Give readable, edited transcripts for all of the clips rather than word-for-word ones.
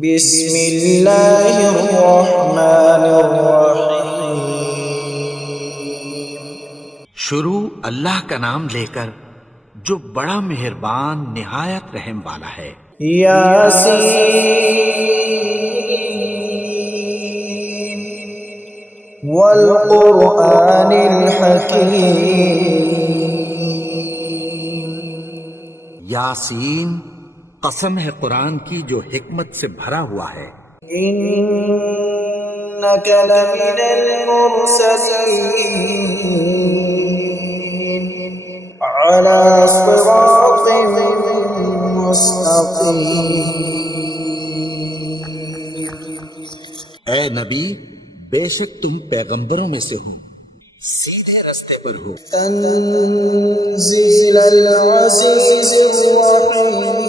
بسم اللہ الرحمن الرحیم۔ شروع اللہ کا نام لے کر جو بڑا مہربان نہایت رحم والا ہے۔ یاسین والقرآن الحکیم۔ یاسین، قسم ہے قرآن کی جو حکمت سے بھرا ہوا ہے۔ انک لمن المرسلین علی صراط مستقیم۔ اے نبی، بے شک تم پیغمبروں میں سے ہو، سیدھے رستے پر ہو۔ تنزیل العزیز الرحیم۔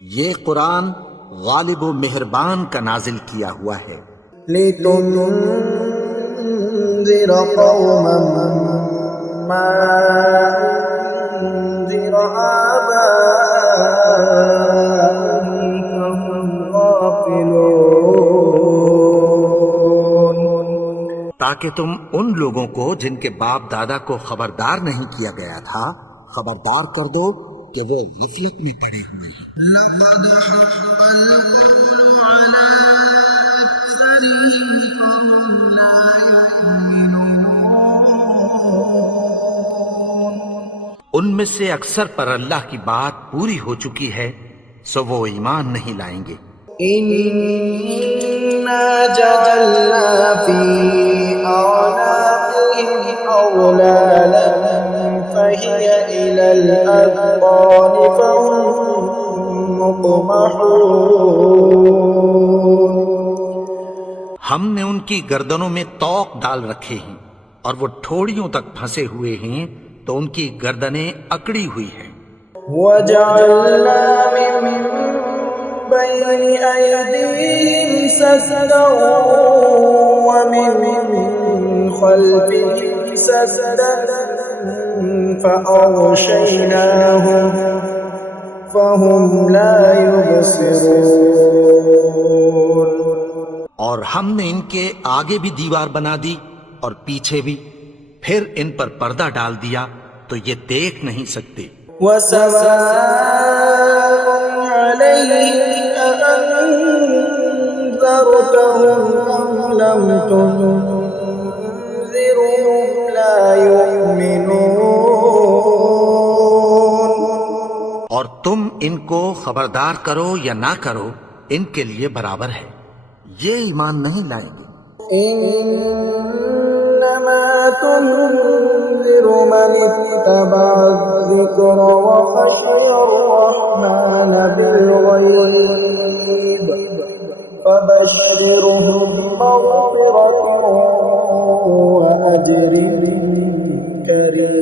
یہ قرآن غالب و مہربان کا نازل کیا ہوا ہے۔ لتنذر قوما ما انذر آباؤهم فهم غافلون۔ تاکہ تم ان لوگوں کو جن کے باپ دادا کو خبردار نہیں کیا گیا تھا خبردار کر دو کہ وہ غفلت میں پڑے ہوئے ہیں۔ لقد حق القول على أكثرهم فهم لا يؤمنون۔ ان میں سے اکثر پر اللہ کی بات پوری ہو چکی ہے، سو وہ ایمان نہیں لائیں گے۔ إنا جعلنا في أعناقهم أغلالا فهي إلى الأذقان فهم مقمحون۔ ہم نے ان کی گردنوں میں طوق ڈال رکھے ہیں اور وہ ٹھوڑیوں تک پھنسے ہوئے ہیں، تو ان کی گردنیں اکڑی ہوئی ہیں۔ وجعلنا من بين أيديهم سدا ومن خلفهم سدا فأغشيناهم فهم لا يبصرون۔ اور ہم نے ان کے آگے بھی دیوار بنا دی اور پیچھے بھی، پھر ان پر پردہ ڈال دیا تو یہ دیکھ نہیں سکتے۔ وسواء عليهم أأنذرتهم أم لم تنذرهم لا يؤمنون۔ اور تم ان کو خبردار کرو یا نہ کرو، ان کے لیے برابر ہے، یہ ایمان نہیں لائیں گے۔ إنما تنذر من اتبع الذكر وخشي الرحمن بالغيب فبشرهم بمغفرة وأجر كريم۔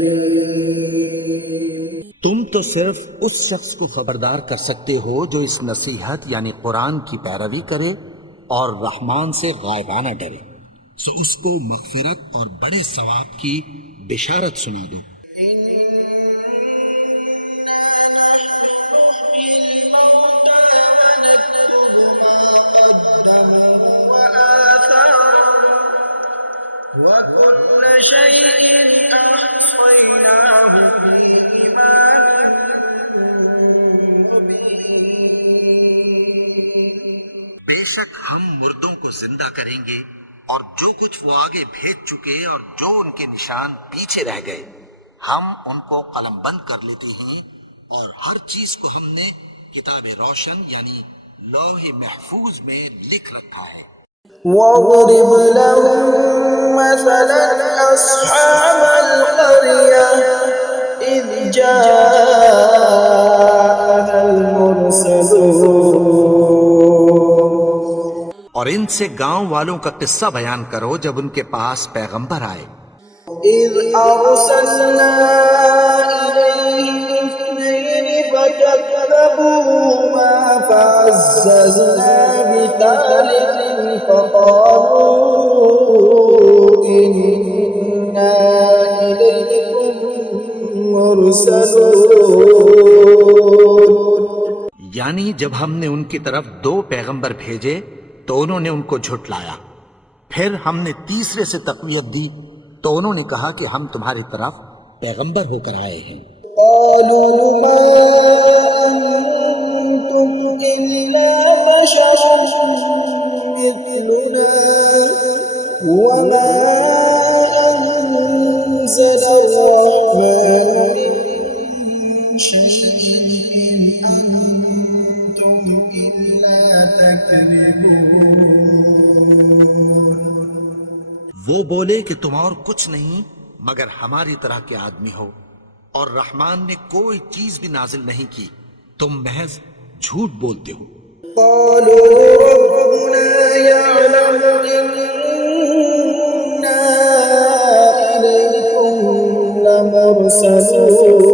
تم تو صرف اس شخص کو خبردار کر سکتے ہو جو اس نصیحت یعنی قرآن کی پیروی کرے اور رحمان سے غائبانہ ڈرے، سو اس کو مغفرت اور بڑے ثواب کی بشارت سنا دو۔ وكل شيء أحصيناه في إمام مبين۔ بے شک ہم مردوں کو زندہ کریں گے، اور جو کچھ وہ آگے بھیج چکے اور جو ان کے نشان پیچھے رہ گئے ہم ان کو قلم بند کر لیتے ہیں، اور ہر چیز کو ہم نے کتاب روشن یعنی لوح محفوظ میں لکھ رکھا ہے۔ واضرب لهم مثلا أصحاب القرية إذ جاءها المرسلون۔ اور ان سے گاؤں والوں کا قصہ بیان کرو جب ان کے پاس پیغمبر آئے۔ إذ أرسلنا إليهم اثنين فكذبوهما فعززنا بثالث فقالوا إنا إليكم مرسلون۔ یعنی جب ہم نے ان کی طرف 2 پیغمبر بھیجے تو انہوں نے ان کو جھٹلایا، پھر ہم نے تیسرے سے تقویت دی تو انہوں نے کہا کہ ہم تمہاری طرف پیغمبر ہو کر آئے ہیں۔ قالوا ما أنتم إلا بشر مثلنا وما أنزل الرحمن من شيء إن أنتم إلا تكذبون۔ وہ بولے کہ تم اور کچھ نہیں مگر ہماری طرح کے آدمی ہو، اور رحمان نے کوئی چیز بھی نازل نہیں کی، تم محض جھوٹ بولتے ہو۔ قالوا ربنا يعلم إنا إليكم لمرسلون۔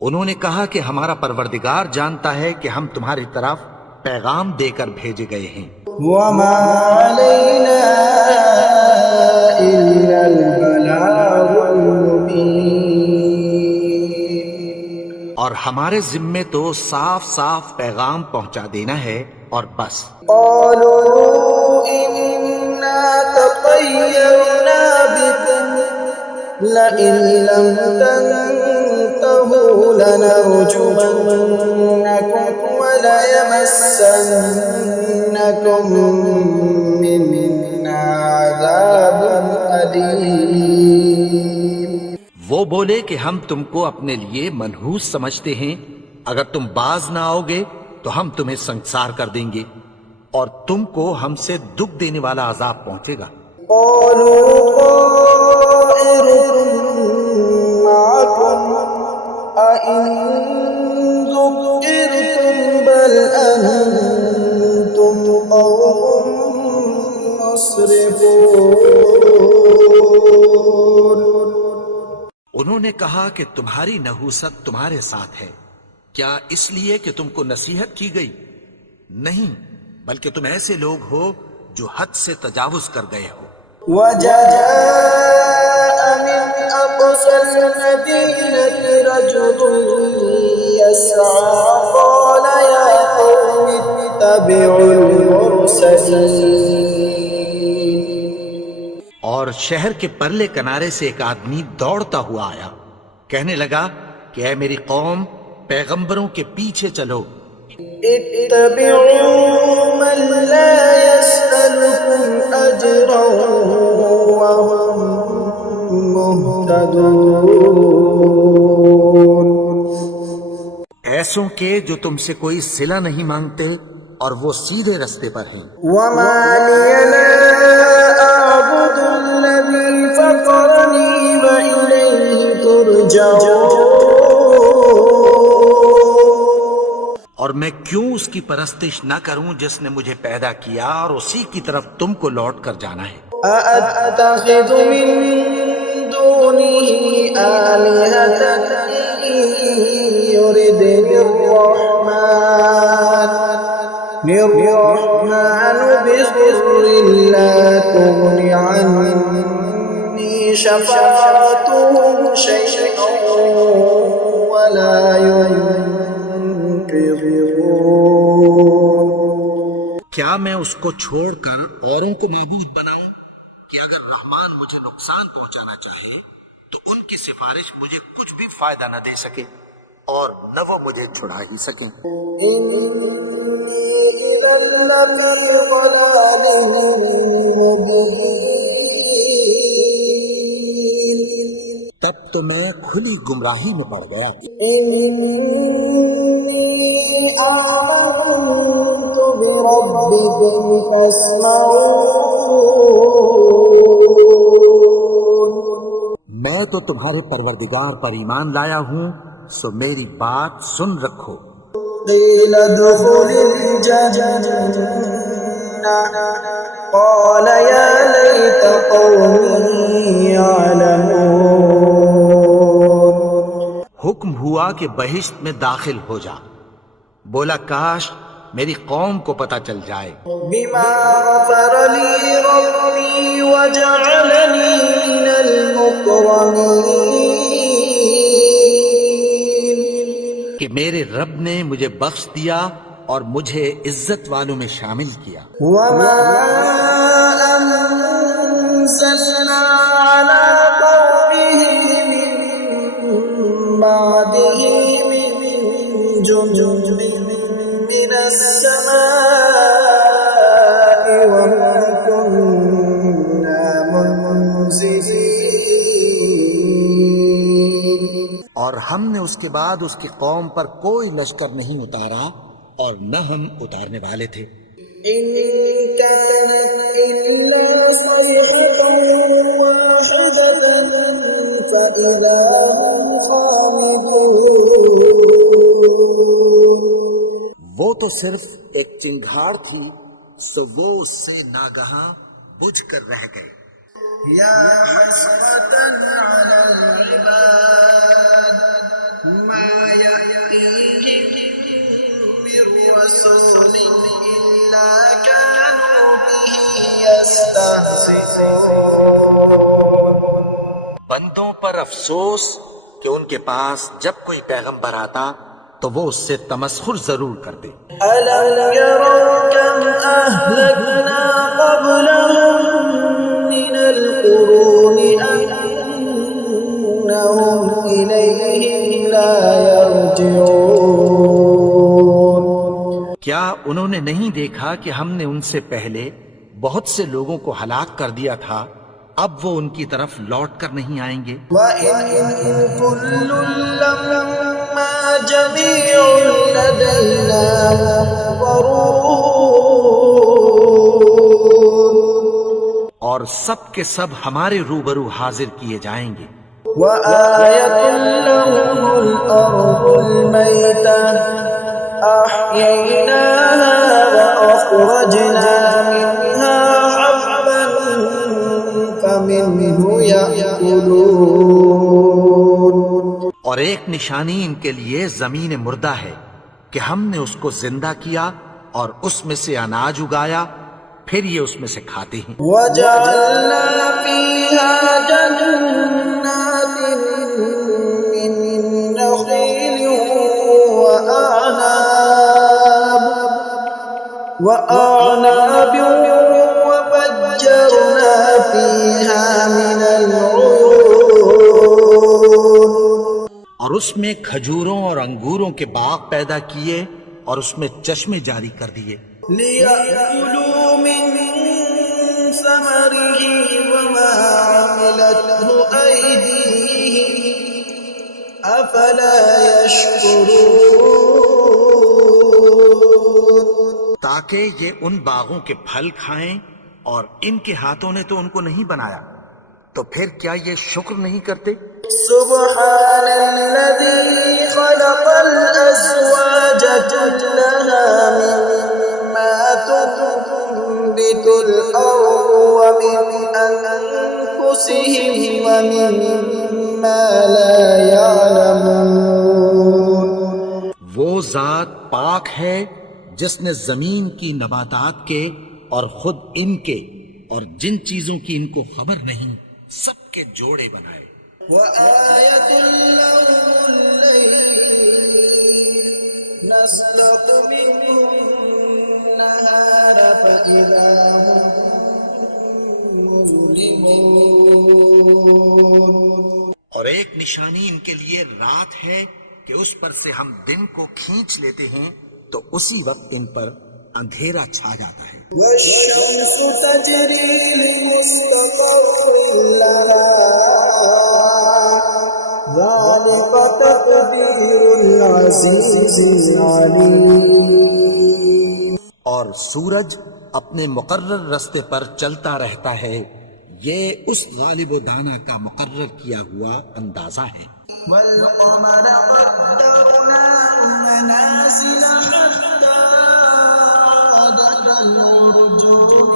انہوں نے کہا کہ ہمارا پروردگار جانتا ہے کہ ہم تمہاری طرف پیغام دے کر بھیجے گئے ہیں، وما علينا إلا البلاغ المبين۔ اور ہمارے ذمے تو صاف صاف پیغام پہنچا دینا ہے اور بس۔ قالوا إنا تطيرنا بكم لئن لم تنتهوا لنرجمنكم وليمسنكم منا عذاب أليم۔ وہ بولے کہ ہم تم کو اپنے لیے منحوس سمجھتے ہیں، اگر تم باز نہ آؤ گے تو ہم تمہیں سنسار کر دیں گے اور تم کو ہم سے دکھ دینے والا عذاب پہنچے گا۔ قالوا طائركم معكم أئن ذكرتم بل أنتم قوم مسرفون۔ انہوں نے کہا کہ تمہاری نحوست تمہارے ساتھ ہے، کیا اس لیے کہ تم کو نصیحت کی گئی؟ نہیں، بلکہ تم ایسے لوگ ہو جو حد سے تجاوز کر گئے ہو۔ وجاء من أقصى المدينة رجل يسعى قال يا قوم اتبعوا المرسلين۔ اور شہر کے پرلے کنارے سے ایک آدمی دوڑتا ہوا آیا، کہنے لگا کہ اے میری قوم، پیغمبروں کے پیچھے چلو۔ اتبعوا من لا يسألكم أجرا وهم مهتدون۔ ایسوں کے جو تم سے کوئی صلہ نہیں مانگتے اور وہ سیدھے رستے پر ہیں۔ وما لي لا أعبد الذي فطرني وإليه ترجعون۔ اور میں کیوں اس کی پرستش نہ کروں جس نے مجھے پیدا کیا اور اسی کی طرف تم کو لوٹ کر جانا ہے۔ أأتخذ من دونه آلهة إن يردني الرحمن بضر لا تغن عني شفاعتهم شيئا ولا ينقذون۔ کیا میں اس کو چھوڑ کر اوروں کو معبود بناؤں کہ اگر رحمان مجھے نقصان پہنچانا چاہے تو ان کی سفارش مجھے کچھ بھی فائدہ نہ دے سکے اور نہ وہ مجھے چھڑا ہی سکیں۔ تب تو میں کھلی گمراہی میں پڑ گیا۔ آمنت بربكم فاسمعون۔ میں تو تمہارے پروردگار پر ایمان لایا ہوں، سو میری بات سن رکھو۔ قيل ادخل الجنة قال يا ليت قومي يعلمون۔ حکم ہوا کہ بہشت میں داخل ہو جا، بولا کاش میری قوم کو پتہ چل جائے۔ بما غفر لي ربي وجعلني من المكرمين۔ کہ میرے رب نے مجھے بخش دیا اور مجھے عزت والوں میں شامل کیا. وما أنزلنا على قومه من بعده من جند من السماء وما كنا منزلين. اور ہم نے اس کے بعد اس کی قوم پر کوئی لشکر نہیں اتارا اور نہ ہم اتارنے والے تھے. إن كانت إلا صيحة واحدة فإذا هم خامدون. وہ تو صرف ایک چنگھاڑ تھی سو وہ اس سے ناگہاں بجھ کر رہ گئے. يا حسرة على العباد ما يأتيهم من رسول إلا كانوا به يستهزئون. بندوں پر افسوس کہ ان کے پاس جب کوئی پیغمبر آتا تو وہ اس سے تمسخر ضرور کرتے. ألم يروا كم أهلكنا قبلهم من القرون أنهم إليهم لا يرجعون. کیا انہوں نے نہیں دیکھا کہ ہم نے ان سے پہلے بہت سے لوگوں کو ہلاک کر دیا تھا، اب وہ ان کی طرف لوٹ کر نہیں آئیں گے؟ وَإِن كُلٌّ لَّمَّا جَمِيعٌ لَّدَيْنَا مُحْضَرُونَ. اور سب کے سب ہمارے روبرو حاضر کیے جائیں گے. وَآيَةٌ لَّهُمُ الْأَرْضُ الْمَيْتَةُ أَحْيَيْنَاهَا وَأَخْرَجْنَا مِنْهَا حَبًّا فَمِنْهُ يَأْكُلُونَ. اور ایک نشانی ان کے لیے زمین مردہ ہے کہ ہم نے اس کو زندہ کیا اور اس میں سے اناج اگایا، پھر یہ اس میں سے کھاتے ہیں. وَجَعَلْنَا فِيهَا جَنَّاتٍ مِّن نَّخِيلٍ وَأَعْنَابٍ وَفَجَّرْنَا فِيهَا مِنَ الْعُيُونِ. اور اس میں کھجوروں اور انگوروں کے باغ پیدا کیے اور اس میں چشمے جاری کر دیے. لِيَأْكُلُوا مِن ثَمَرِهِ وَمَا عَمِلَتْهُ أَيْدِيهِمْ أَفَلَا يَشْكُرُونَ. تاکہ یہ ان باغوں کے پھل کھائیں اور ان کے ہاتھوں نے تو ان کو نہیں بنایا، تو پھر کیا یہ شکر نہیں کرتے؟ سبحان الذي خلق الأزواج كلها مما تنبت الأرض ومن أنفسهم ومما لا يعلمون. وہ ذات پاک ہے جس نے زمین کی نباتات کے اور خود ان کے اور جن چیزوں کی ان کو خبر نہیں سب کے جوڑے بنائے. وآية لهم الليل نسلق منه النهار فإذا هم مظلمون. اور ایک نشانی ان کے لیے رات ہے کہ اس پر سے ہم دن کو کھینچ لیتے ہیں تو اسی وقت ان پر اندھیرا چھا جاتا ہے. والشمس تجري لمستقر لها ذلك تقدير العزيز العليم. اور سورج اپنے مقرر رستے پر چلتا رہتا ہے، یہ اس غالب و دانا کا مقرر کیا ہوا اندازہ ہے. والقمر قدرناه منازل حتى عاد كالعرجون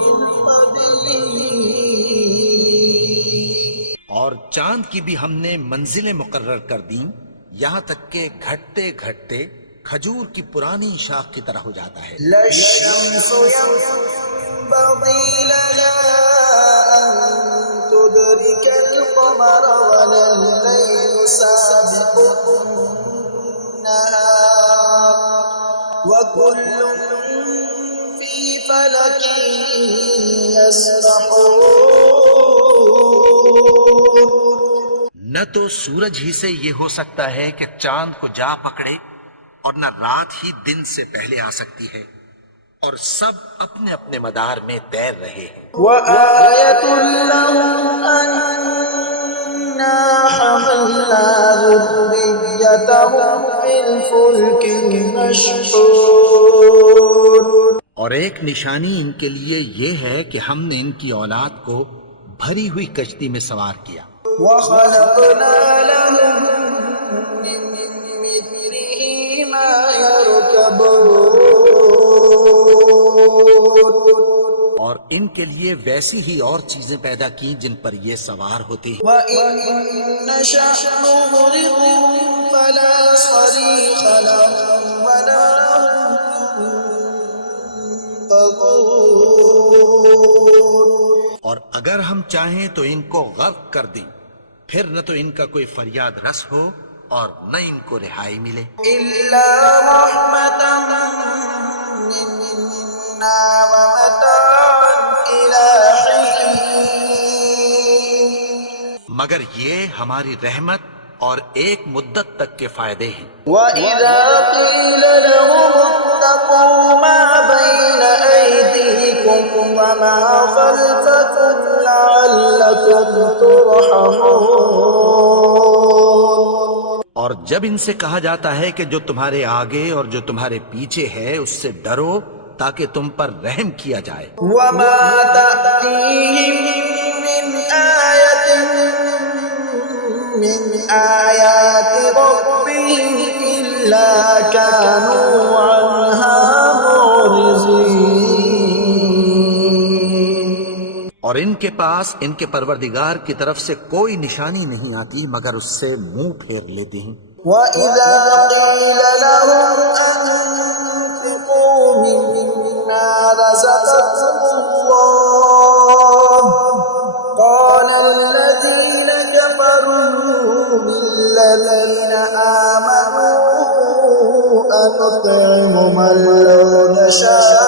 القديم. اور چاند کی بھی ہم نے منزلیں مقرر کر دیں یہاں تک کہ گھٹتے گھٹتے کھجور کی پرانی شاخ کی طرح ہو جاتا ہے. لا الشمس ينبغي لها أن تدرك القمر ولا الليل سابق النهار وكل في فلك يسبحون. نہ تو سورج ہی سے یہ ہو سکتا ہے کہ چاند کو جا پکڑے، اور نہ رات ہی دن سے پہلے آ سکتی ہے، اور سب اپنے اپنے مدار میں تیر رہے ہیں. وآية لهم أنا حملنا ذريتهم في الفلك المشحون. اور ایک نشانی ان کے لیے یہ ہے کہ ہم نے ان کی اولاد کو بھری ہوئی کشتی میں سوار کیا. وخلقنا لهم من مثله ما يركبون. اور ان کے لیے ویسی ہی اور چیزیں پیدا کی جن پر یہ سوار ہوتے ہیں. وَإِن نَّشَأْ نُغْرِقْهُمْ فَلَا صَرِيخَ لَهُمْ وَلَا هُمْ ينقذون. اور اگر ہم چاہیں تو ان کو غرق کر دیں، پھر نہ تو ان کا کوئی فریاد رس ہو اور نہ ان کو رہائی ملے. إِلَّا رَحْمَةً مِّنَّا وَمَتَاعًا إِلَىٰ حِينٍ. مگر یہ ہماری رحمت اور ایک مدت تک کے فائدے ہیں. وَإِذَا قِيلَ لَهُمُ اتَّقُوا مَا بَيْنَ أَيْدِيكُمْ وَمَا خَلْفَكُمْ لَعَلَّكُمْ تُرْحَمُونَ. اور جب ان سے کہا جاتا ہے کہ جو تمہارے آگے اور جو تمہارے پیچھے ہے اس سے ڈرو تاکہ تم پر رحم کیا جائے. وَمَا تَأْتِيهِم مِّنْ آيَةٍ مِّنْ آيَاتِ رَبِّهِمْ إِلَّا كَانُوا عَنْهَا مُعْرِضِينَ. اور ان کے پاس ان کے پروردگار کی طرف سے کوئی نشانی نہیں آتی مگر اس سے منہ پھیر لیتے ہیں. وَإِذَا قِيلَ لَهُمْ أَنفِقُوا مِمَّا رَزَقَكُمُ اللَّهُ قَالَ الَّذِينَ كَفَرُوا لِلَّذِينَ آمَنُوا أَنُطْعِمُ مَن لَّوْ يَشَاءُ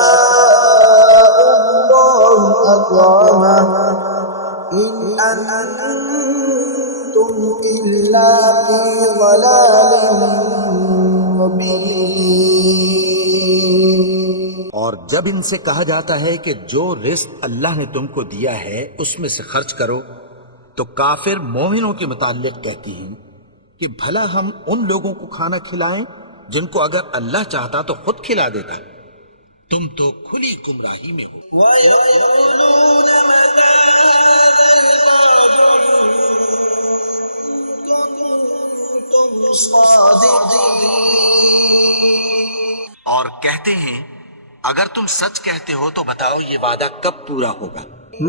اللَّهُ أَطْعَمَهُ إِنْ أَنتُمْ إِلَّا فِي ضَلَالٍ مُّبِينٍ. اور جب ان سے کہا جاتا ہے کہ جو رزق اللہ نے تم کو دیا ہے اس میں سے خرچ کرو، تو کافر مومنوں کے متعلق کہتی ہیں کہ بھلا ہم ان لوگوں کو کھانا کھلائیں جن کو اگر اللہ چاہتا تو خود کھلا دیتا. تم تو کھلی گمراہی میں ہو. وَيَقُولُونَ مَتَىٰ هَٰذَا الْوَعْدُ إِن كُنتُمْ صَادِقِينَ. اور کہتے ہیں اگر تم سچ کہتے ہو تو بتاؤ یہ وعدہ کب پورا ہوگا.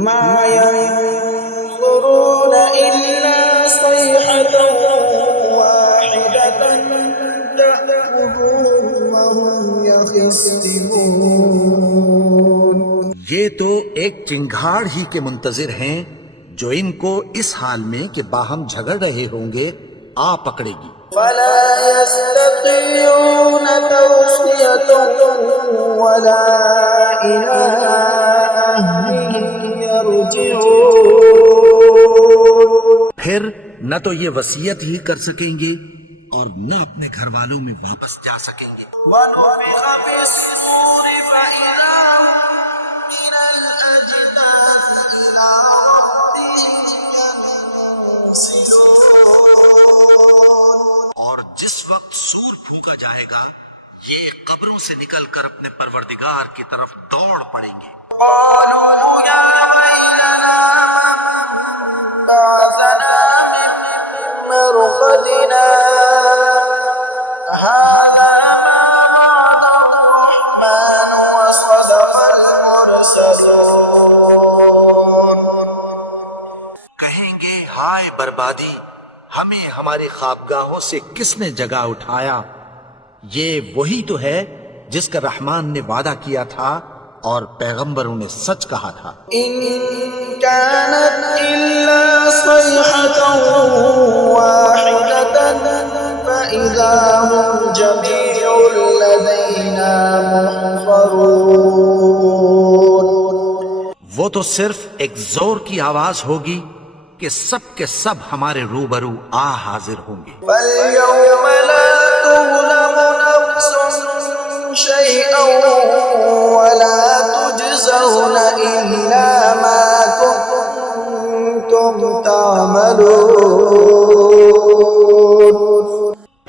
مَا يَنظُرُونَ إِلَّا صَيْحَةً وَاحِدَةً تَأْخُذُهُمْ وَهُمْ يَخِصِّمُونَ. یہ تو ایک چنگھاڑ ہی کے منتظر ہیں جو ان کو اس حال میں کہ باہم جھگڑ رہے ہوں گے آ پکڑے گی. فَلَا يَسْتَطِيعُونَ تَوْصِيَةً وَلَا إِلَىٰ أَهْلِهِمْ يَرْجِعُونَ. پھر نہ تو یہ وصیت ہی کر سکیں گے اور نہ اپنے گھر والوں میں واپس جا سکیں گے. وَنُفِخَ فِي الصُّورِ فَإِذَا هُم مِّنَ الْأَجْدَاثِ إِلَىٰ رَبِّهِمْ يَنسِلُونَ. اور جس وقت سور پھونکا جائے گا یہ قبروں سے نکل کر اپنے پروردگار کی طرف دوڑ پڑیں گے. قَالُوا يَا وَيْلَنَا مَن بَعَثَنَا مِن مَّرْقَدِنَا هَٰذَا مَا وَعَدَ الرَّحْمَٰنُ وَصَدَقَ الْمُرْسَلُونَ. کہیں گے ہائے بربادی، ہمیں ہماری خوابگاہوں سے کس نے جگا اٹھایا. یہ وہی تو ہے جس کا رحمان نے وعدہ کیا تھا اور پیغمبروں نے سچ کہا تھا. إِن كَانَتْ إِلَّا صَيْحَةً وَاحِدَةً فإذا هم جميع لدينا محضرون. وہ تو صرف ایک زور کی آواز ہوگی کہ سب کے سب ہمارے روبرو حاضر ہوں گے. فاليوم لا تظلم نفس شيئا ولا تجزون إلا ما كنتم تعملون.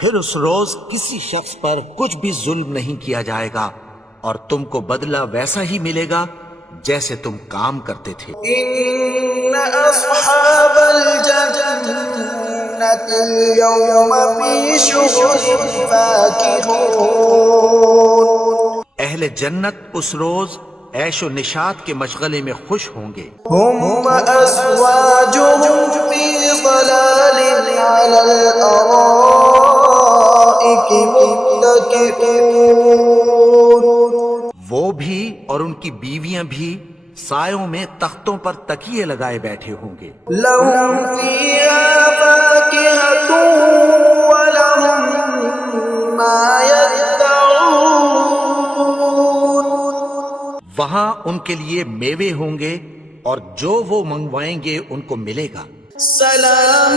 پھر اس روز کسی شخص پر کچھ بھی ظلم نہیں کیا جائے گا اور تم کو بدلہ ویسا ہی ملے گا جیسے تم کام کرتے تھے. إن أصحاب الجنة اليوم في شغل فاكهون. اہل جنت اس روز عیش و نشاط کے مشغلے میں خوش ہوں گے. هم وأزواجهم في ظلال على الأرائك متكئون. وہ بھی اور ان کی بیویاں بھی سایوں میں تختوں پر تکیے لگائے بیٹھے ہوں گے. لهم فيها فاكهة ولهم ما يدعون. وہاں ان کے لیے میوے ہوں گے اور جو وہ منگوائیں گے ان کو ملے گا. سلام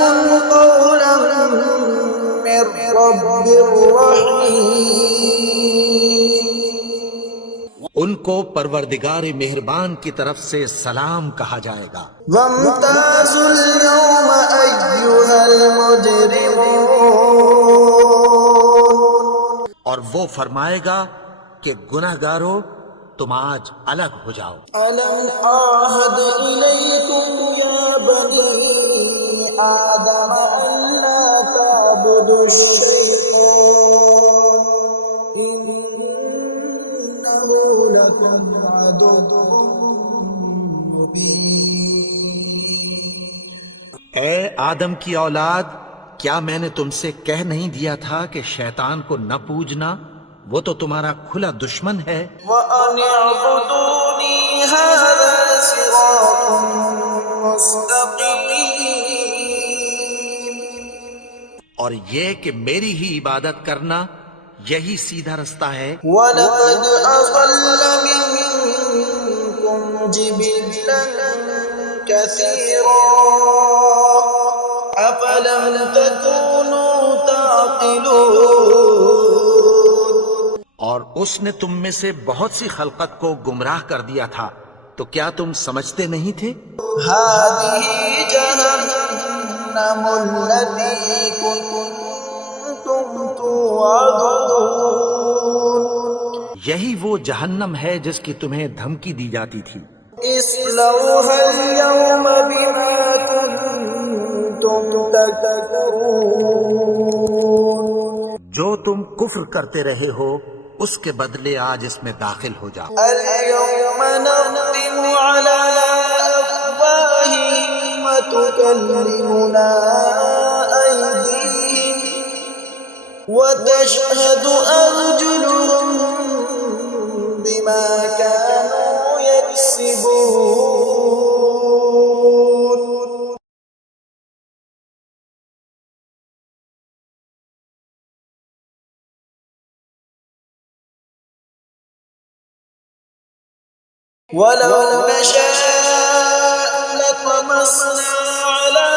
قولا من رب رحیم. ان کو پروردگار مہربان کی طرف سے سلام کہا جائے گا. وامتازوا اليوم أيها المجرمون. اور وہ فرمائے گا کہ گناہگارو تم آج الگ ہو جاؤ. ألم أعهد إليكم يا بني آدم ألا تعبدوا الشيطان إنه لكم عدو مبين. اے آدم کی اولاد، کیا میں نے تم سے کہہ نہیں دیا تھا کہ شیطان کو نہ پوجنا؟ وہ تو تمہارا کھلا دشمن ہے. وَأَنِ اعْبُدُونِي هَذَا صِرَاطٌ مُسْتَقِيمٌ. اور یہ کہ میری ہی عبادت کرنا یہی سیدھا رستہ ہے. وَلَقَدْ أَضَلَّ مِنكُمْ جِبِلًّا كَثِيرًا أَفَلَمْ تَكُونُوا تَعْقِلُونَ. اور اس نے تم میں سے بہت سی خلقت کو گمراہ کر دیا تھا، تو کیا تم سمجھتے نہیں تھے؟ هَذِهِ جَهَنَّمُ الَّتِي كُنتُمْ تُوعَدُونَ. یہی وہ جہنم ہے جس کی تمہیں دھمکی دی جاتی تھی. اصلوها اليوم بما كنتم تكفرون. جو تم کفر کرتے رہے ہو اس کے بدلے آج اس میں داخل ہو جاؤ. اليوم نختم على أفواههم وتكلمنا أيديهم وتشهد أرجلهم بما كانوا يكسبون. ولو نشاء لطمسنا على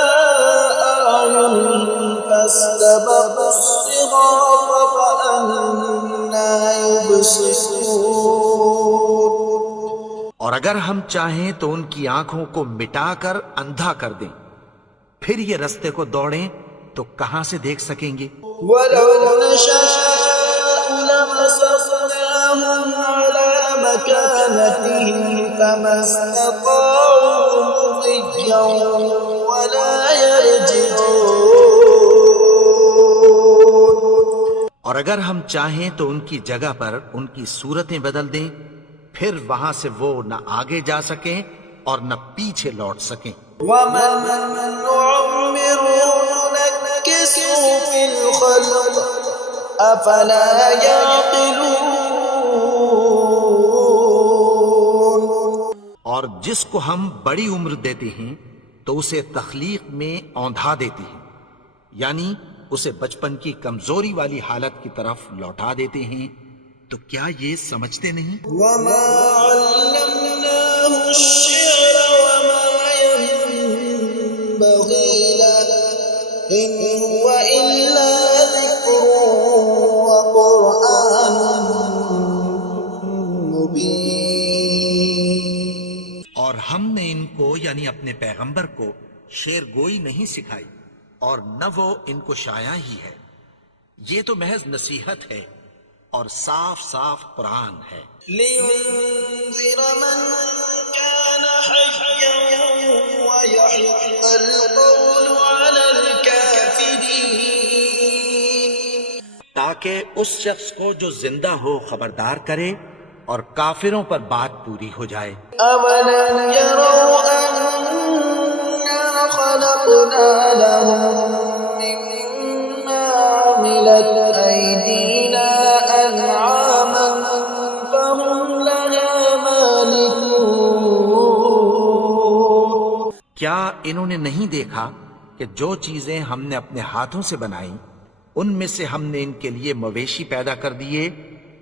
أعينهم فاستبقوا الصراط فأنى يبصرون. اور اگر ہم چاہیں تو ان کی آنکھوں کو مٹا کر اندھا کر دیں، پھر یہ رستے کو دوڑیں تو کہاں سے دیکھ سکیں گے. ولو نشاء لمسخناهم على مكانتهم فما استطاعوا مضيا ولا يرجعون. اور اگر ہم چاہیں تو ان کی جگہ پر ان کی صورتیں بدل دیں، پھر وہاں سے وہ نہ آگے جا سکیں اور نہ پیچھے لوٹ سکیں. ومن نعمره ننكسه في الخلق أفلا يعقلون. اور جس کو ہم بڑی عمر دیتے ہیں تو اسے تخلیق میں اوندھا دیتے ہیں، یعنی اسے بچپن کی کمزوری والی حالت کی طرف لوٹا دیتے ہیں، تو کیا یہ سمجھتے نہیں؟ وما علمناه الشعر وما ينبغي له إن هو إلا ذكر وقرآن مبين. اور ہم نے ان کو یعنی اپنے پیغمبر کو شعر گوئی نہیں سکھائی، اور نہ وہ ان کو شاعر ہی ہے، یہ تو محض نصیحت ہے اور صاف صاف قرآن ہے۔ لينذر من كان حيا ويحق القول على الكافرين. تاکہ اس شخص کو جو زندہ ہو خبردار کرے اور کافروں پر بات پوری ہو جائے۔ أولم يروا أنا خلقنا لهم مما عملت أيدينا أنعاما فهم لها مالكون. کیا انہوں نے نہیں دیکھا کہ جو چیزیں ہم نے اپنے ہاتھوں سے بنائیں ان میں سے ہم نے ان کے لیے مویشی پیدا کر دیے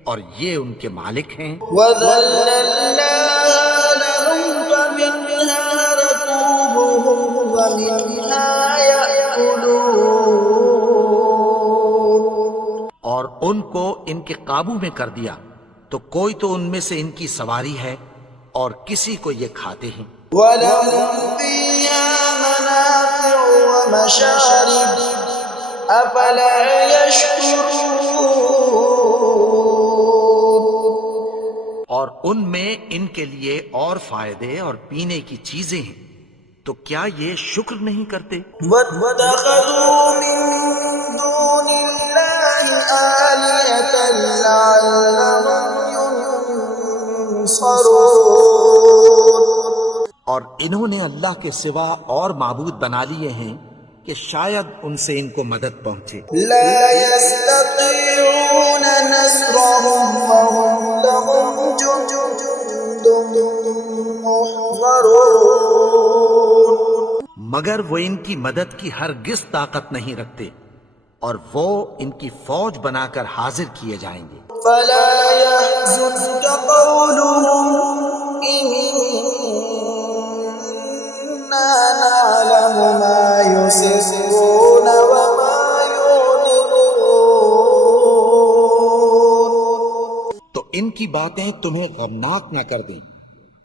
اور یہ ان کے مالک ہیں۔ وَذَلَّلْنَاهَا لَهُمْ فَمِنْهَا رَكُوبُهُمْ وَمِنْهَا يَأْكُلُونَ. اور ان کو ان کے قابو میں کر دیا تو کوئی تو ان میں سے ان کی سواری ہے اور کسی کو یہ کھاتے ہیں۔ وَلَهُمْ فِيهَا مَنَافِعُ وَمَشَارِبُ أَفَلَا يَشْكُرُونَ. اور ان میں ان کے لیے اور فائدے اور پینے کی چیزیں ہیں، تو کیا یہ شکر نہیں کرتے؟ وَاتَّخَذُوا مِن دُونِ اللَّهِ آلِهَةً لَعَلَّهُمْ يُنصَرُونَ. اور انہوں نے اللہ کے سوا اور معبود بنا لیے ہیں کہ شاید ان سے ان کو مدد پہنچے۔ لا يستطيعون نصرهم وهم لهم جند محضرون. مگر وہ ان کی مدد کی ہرگز طاقت نہیں رکھتے اور وہ ان کی فوج بنا کر حاضر کیے جائیں گے۔ فلا يحزنك قولهم إنا نعلم ما يسرون وما يعلنون. تو ان کی باتیں تمہیں غمناک نہ کر دیں،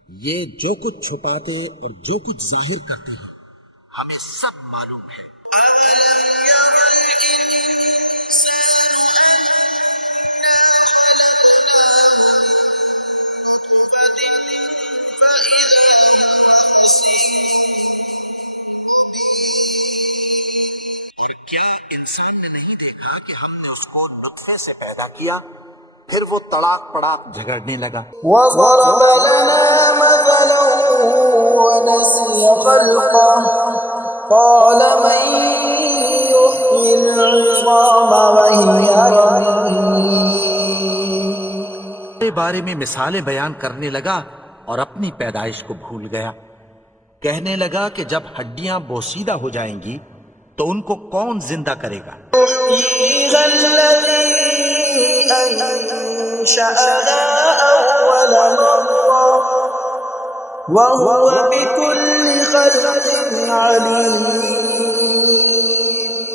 یہ جو کچھ چھپاتے اور جو کچھ ظاہر کرتے ہیں ہمیں سب معلوم ہے۔ کیا انسان نے نہیں دیکھا کہ ہم نے اس کو نطفے سے پیدا کیا، پھر وہ تڑاک پڑاک جھگڑنے لگا۔ وضرب لنا مثلا ونسي خلقه قال من يحيي العظام وهي رميم. کے بارے میں مثالیں بیان کرنے لگا اور اپنی پیدائش کو بھول گیا۔ کہنے لگا کہ جب ہڈیاں بوسیدہ ہو جائیں گی تو ان کو کون زندہ کرے گا؟ يحييها الذي أنشأها أول مرة وهو بكل خلق عليم.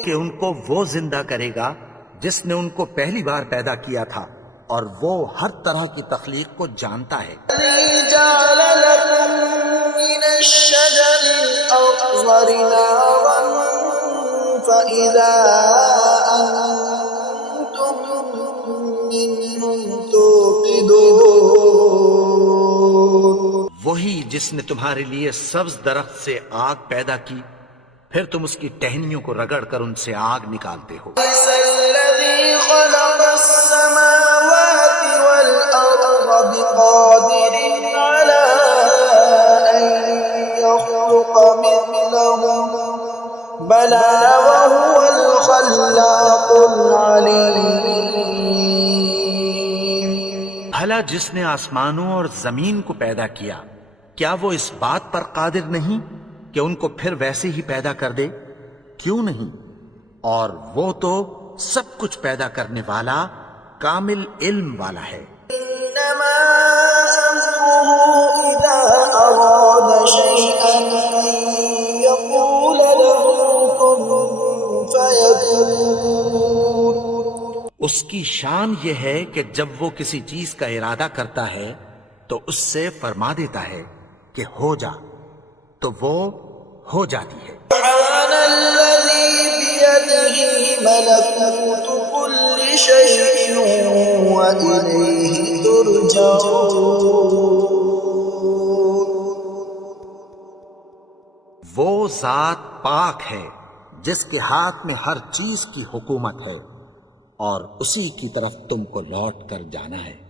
کہ ان کو وہ زندہ کرے گا جس نے ان کو پہلی بار پیدا کیا تھا اور وہ ہر طرح کی تخلیق کو جانتا ہے۔ الذي جعل لكم من الشجر الأخضر نارا فإذا أنتم منه توقدون. وہی جس نے تمہارے لیے سبز درخت سے آگ پیدا کی، پھر تم اس کی ٹہنیوں کو رگڑ کر ان سے آگ نکالتے ہو۔ ليس الذي خلق السماوات والأرض بقادر على أن يخلق مثلهم بلى وهو الخلاق العليم. بھلا جس نے آسمانوں اور زمین کو پیدا کیا، کیا وہ اس بات پر قادر نہیں کہ ان کو پھر ویسے ہی پیدا کر دے؟ کیوں نہیں؟ اور وہ تو سب کچھ پیدا کرنے والا کامل علم والا ہے۔ إنما أمره إذا أراد شيئا أن يقول له كن فيكون۔ اس کی شان یہ ہے کہ جب وہ کسی چیز کا ارادہ کرتا ہے تو اس سے فرما دیتا ہے کہ ہو جا، تو وہ ہو جاتی ہے۔ سبحان الذي بيده ملكوت كل شيء وإليه ترجعون۔ وہ ذات پاک ہے جس کے ہاتھ میں ہر چیز کی حکومت ہے اور اسی کی طرف تم کو لوٹ کر جانا ہے۔